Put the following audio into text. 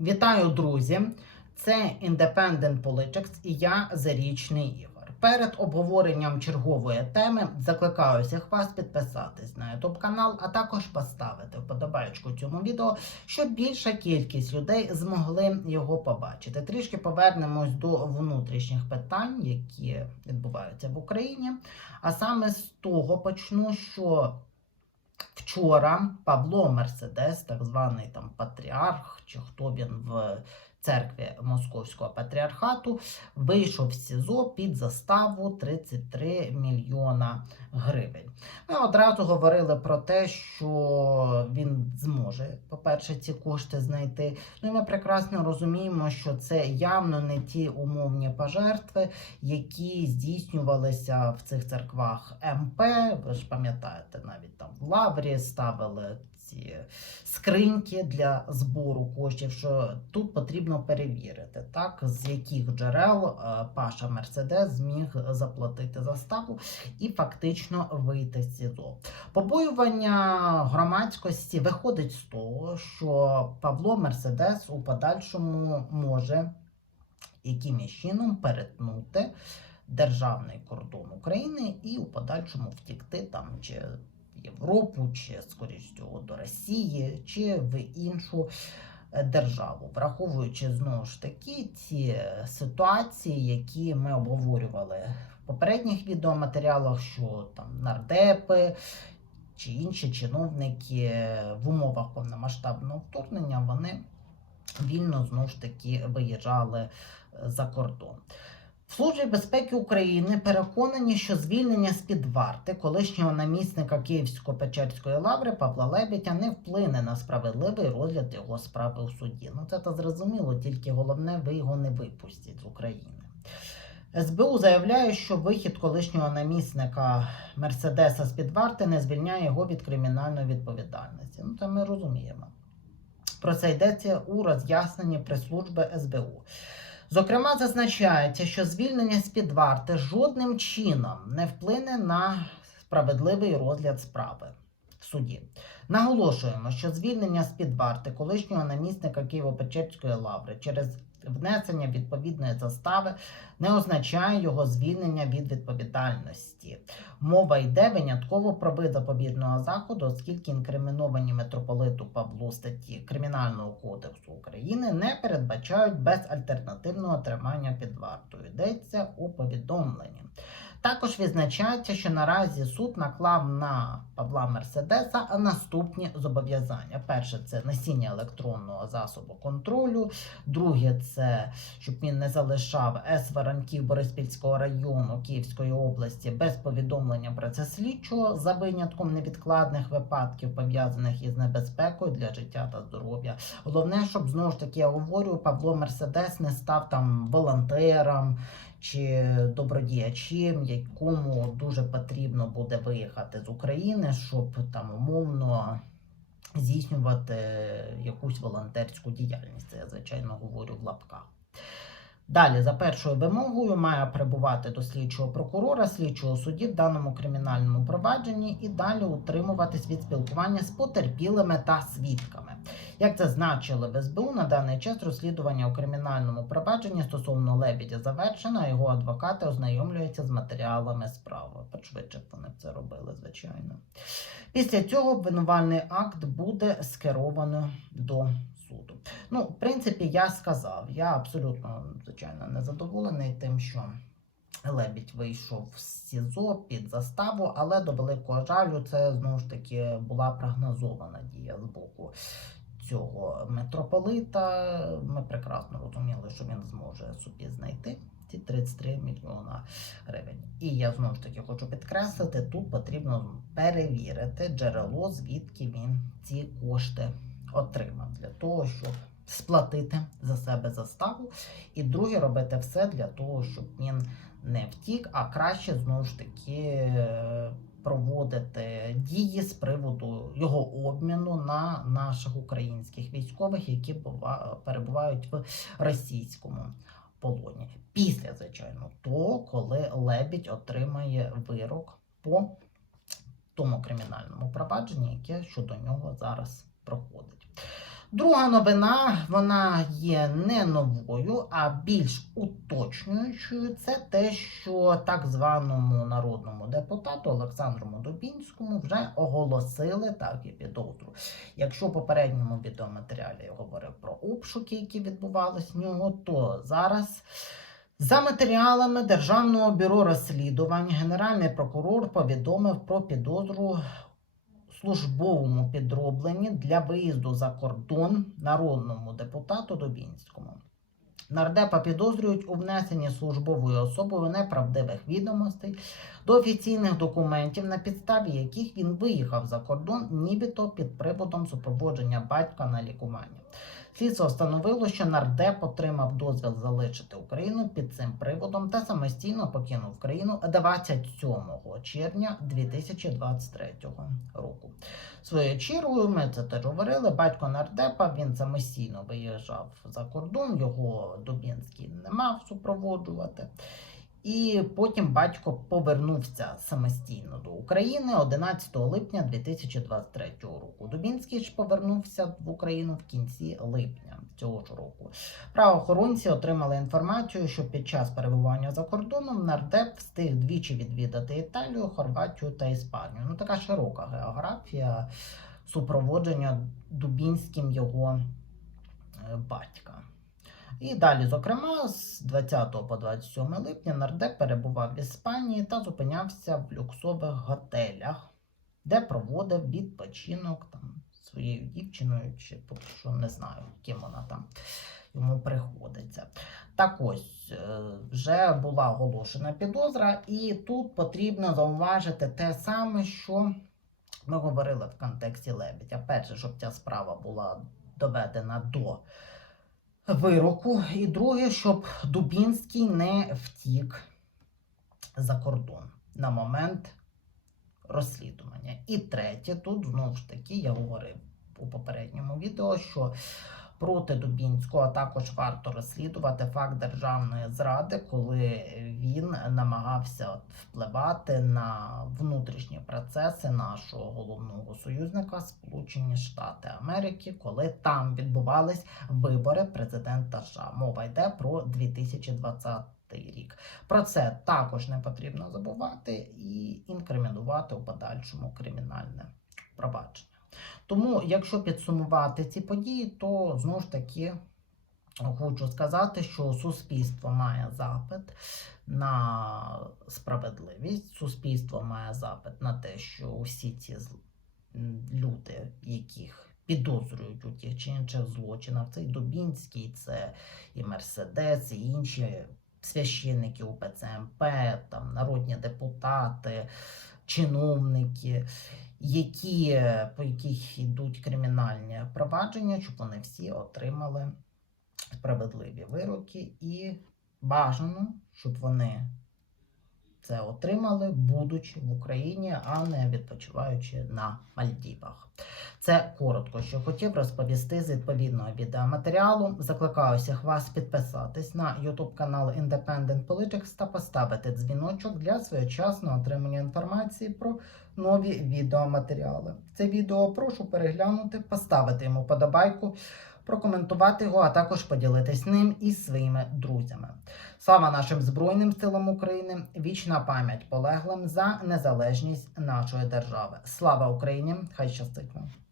Вітаю, друзі! Це Independent Politics і я Зарічний Ігор. Перед обговоренням чергової теми закликаю всіх вас підписатись на YouTube канал, а також поставити вподобайку цьому відео, щоб більша кількість людей змогли його побачити. Трішки повернемось до внутрішніх питань, які відбуваються в Україні. А саме з того почну, що Вчора Павло Мерседес, так званий там патріарх, чи хто він в церкві Московського патріархату, вийшов в СІЗО під заставу 33 мільйона гривень. Ми одразу говорили про те, що він зможе, по-перше, ці кошти знайти. Ну і ми прекрасно розуміємо, що це явно не ті умовні пожертви, які здійснювалися в цих церквах МП. Ви ж пам'ятаєте, навіть там в Лаврі ставили ці скриньки для збору коштів. Що тут потрібно перевірити, так з яких джерел е, Паша Мерседес зміг заплатити заставу і фактично вийти з СІЗО. Побоювання громадськості виходить з того, що Павло Мерседес у подальшому може якимось чином перетнути державний кордон України і у подальшому втікти там чи Європу, чи скоріш всього до Росії, чи в іншу е, державу, враховуючи знову ж таки ці ситуації, які ми обговорювали в попередніх відеоматеріалах, що там нардепи чи інші чиновники в умовах повномасштабного вторгнення вони вільно знову ж таки виїжджали е, за кордон. В Службі безпеки України переконані, що звільнення з-під варти колишнього намісника Київсько-Печерської лаври Павла Лебедя не вплине на справедливий розгляд його справи у суді. Ну це та зрозуміло, тільки головне, ви його не випустіть з України. СБУ заявляє, що вихід колишнього намісника Мерседеса з-під варти не звільняє його від кримінальної відповідальності. Ну, це ми розуміємо. Про це йдеться у роз'ясненні прес-служби СБУ. Зокрема, зазначається, що звільнення з-під варти жодним чином не вплине на справедливий розгляд справи в суді. Наголошуємо, що звільнення з-під варти колишнього намісника Києво-Печерської лаври через внесення відповідної застави не означає його звільнення від відповідальності. Мова йде винятково про вид запобіжного заходу, оскільки інкриміновані митрополиту Павлу статті Кримінального кодексу України не передбачають безальтернативного тримання під вартою. Йдеться у повідомленні. Також відзначається, що наразі суд наклав на Павла Мерседеса наступні зобов'язання: перше це носіння електронного засобу контролю, друге це щоб він не залишав С Воронків Бориспільського району Київської області без повідомлення про це слідчого за винятком невідкладних випадків, пов'язаних із небезпекою для життя та здоров'я. Головне, щоб знову ж таки я говорю, Павло Мерседес не став там волонтером чи добродіячем, якому дуже потрібно буде виїхати з України, щоб там умовно здійснювати якусь волонтерську діяльність. Це я звичайно говорю в лапках. Далі, за першою вимогою, має прибувати до слідчого прокурора, слідчого судді в даному кримінальному провадженні і далі утримуватись від спілкування з потерпілими та свідками. Як це значили в СБУ, на даний час розслідування у кримінальному провадженні стосовно Лебідя завершено, а його адвокати ознайомлюються з матеріалами справи. Швидше б вони це робили, звичайно. Після цього обвинувальний акт буде скеровано до суду. Ну, в принципі, я сказав, я абсолютно, звичайно, не задоволений тим, що Лебідь вийшов з СІЗО під заставу, але до великого жалю, це знову ж таки була прогнозована дія з боку цього митрополита. Ми прекрасно розуміли, що він зможе собі знайти. Ці 33 мільйона гривень. І я знову ж таки хочу підкреслити, тут потрібно перевірити джерело, звідки він ці кошти отримав для того, щоб сплатити за себе заставу. І друге, робити все для того, щоб він не втік, а краще знову ж таки е, проводити дії з приводу його обміну на наших українських військових, які перебувають в російському полоні. Після, звичайно, того, коли Лебідь отримає вирок по тому кримінальному провадженні, яке щодо нього зараз проходить. Друга новина, вона є не новою, а більш уточнюючою. Це те, що так званому народному депутату Олександру Модобінському вже оголосили так і підозру. Якщо в попередньому відеоматеріалі я говорив про обшуки, які відбувалися в нього, то зараз. За матеріалами Державного бюро розслідувань Генеральний прокурор повідомив про підозру службовому підробленні для виїзду за кордон народному депутату Дубінському. Нардепа підозрюють у внесенні службовою особою неправдивих відомостей до офіційних документів, на підставі яких він виїхав за кордон, нібито під приводом супроводження батька на лікування. Слідство встановило, що нардеп отримав дозвіл залишити Україну під цим приводом та самостійно покинув країну 27 червня 2023 року. Своєю чергою, ми це теж говорили, батько нардепа він самостійно виїжджав за кордон, його Дубінський не мав супроводжувати. І потім батько повернувся самостійно до України 11 липня 2023 року. Дубінський ж повернувся в Україну в кінці липня цього ж року. Правоохоронці отримали інформацію, що під час перебування за кордоном нардеп встиг двічі відвідати Італію, Хорватію та Іспанію. Ну така широка географія супроводження Дубінським його е, батька. І далі, зокрема, з 20 по 27 липня нардеп перебував в Іспанії та зупинявся в люксових готелях, де проводив відпочинок там своєю дівчиною, чи поки що не знаю, ким вона там йому приходиться. Так ось е, вже була оголошена підозра, і тут потрібно зауважити те саме, що ми говорили в контексті Лебедя. Перше, щоб ця справа була доведена до вироку. І друге, щоб Дубінський не втік за кордон на момент розслідування. І третє, тут знову ж таки я говорив у попередньому відео, що проти Дубінського також варто розслідувати факт державної зради, коли він намагався впливати на внутрішні процеси нашого головного союзника Сполучені Штати Америки, коли там відбувались вибори президента США. Мова йде про 2020 рік. Про це також не потрібно забувати і інкримінувати у подальшому кримінальне провадження. Тому, якщо підсумувати ці події, то знову ж таки хочу сказати, що суспільство має запит на справедливість, суспільство має запит на те, що усі ці люди, яких підозрюють у тих чи інших злочинах, це і Дубінський, це і Мерседес, і інші священники УПЦМП, там народні депутати, чиновники, які, по яких йдуть кримінальні провадження, щоб вони всі отримали справедливі вироки і бажано, щоб вони це отримали, будучи в Україні, а не відпочиваючи на Мальдівах. Це коротко, що хотів розповісти з відповідного відеоматеріалу. Закликаю всіх вас підписатись на YouTube канал Independent Politics та поставити дзвіночок для своєчасного отримання інформації про нові відеоматеріали. Це відео прошу переглянути, поставити йому подобайку, прокоментувати його, а також поділитись ним із своїми друзями. Слава нашим Збройним силам України! Вічна пам'ять полеглим за незалежність нашої держави. Слава Україні! Хай щастить вам!